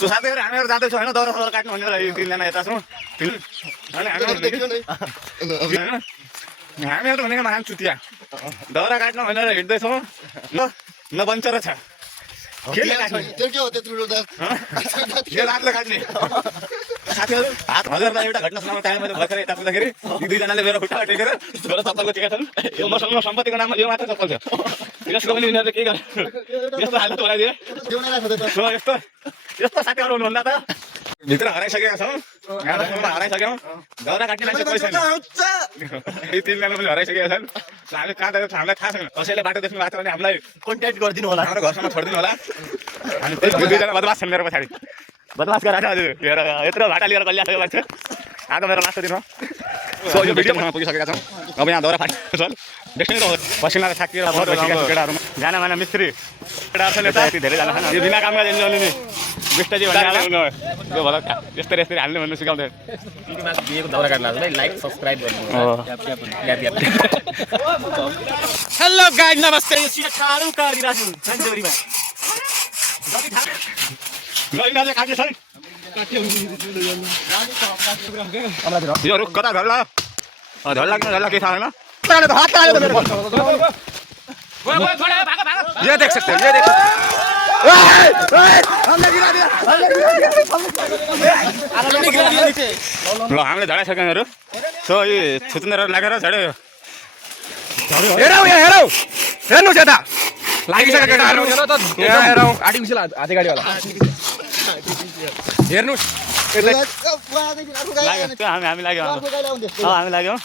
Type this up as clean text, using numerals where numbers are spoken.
so साथीहरु हामीहरु जाँदैछौँ हैन दाउरा साउरा काट्नु भनेर यो तीनजना यता छौँ हामीहरु भनेको महान चुतिया दाउरा काट्नु भनेर हिँड्दैछौँ न बन्छ र छ केले काट्ने त्यो के हो त्यत्रो त यो रातले काट्ने साथीहरु हात हजार एउटा घटना सुनाउन टाइम मैले भर्खर यता पुग्दाखेरि यी दुईजनाले मेरो खुट्टा टेकेर छोरा चप्पलको टिका छन् यो मसँग सम्पत्तिको नाममा यो मात्र चप्पल छ यसको पनि यिनीहरूले के गर्छ यस्तो हालत बनाइदिए यस्तो साथीहरु हुनुभन्दा त भित्र हराइसकेका छौँ हराइसक्यौँ दाउरा काट्ने मान्छे पैसा यी तीनजना पनि हराइसकेका छन् हामी कहाँ जाँदैछौँ हामीलाई थाहा छैन कसैले बाटो देख्नु भएको छ भने हामीलाई कन्ट्याक्ट गरिदिनु होला हाम्रो घरसम्म छोडिदिनु होला अनि दुईजना बदमास छन् मेरो पछाडि बदमास गराएको हजुर हेर यत्रो भाटा लिएर गलिरहेको मान्छे आज मेरो लास्ट दिन हो सो यो भिडियोमा पुगिसकेका छौँ अब यहाँ दाउरा फाटेको छ देख्नै त पसिनाले थाकिएर केटाहरू जाना माना मिस्त्री केटाहरू छन् यता यति धेरैजना छन् यो बिना काममा जानु नि बिस्टाजी भन्ने यो भल यस्तै यस्तै हाल्ने भन्नु सिकाउँदै दिएको दाउरा काट्ला भाइ लाइक सब्स्क्राइब गर्नु हेलो गाइज नमस्ते यो सिधा टाढो काटिरहेको छु सन्चौरीमा गइनाले काट्यो छ यो रुख कता झल्ला झल्ला किन झल्ला केही थाहा छैन हात हाल्यो त मेरो ये देख सकते हो ये देख ल हामीले झडाइसक्यौँ हेरौँ सो यो छुच्नेर लागेर झड्यो हेरौँ यहाँ हेरौँ हेर्नुहोस् यता लागिसक्यो केटाहरू हेरौँ आर्टिफिसियल हाते गाडी होला हेर्नुहोस् लाग्यो हामी लाग्यौँ हामी लाग्यौँ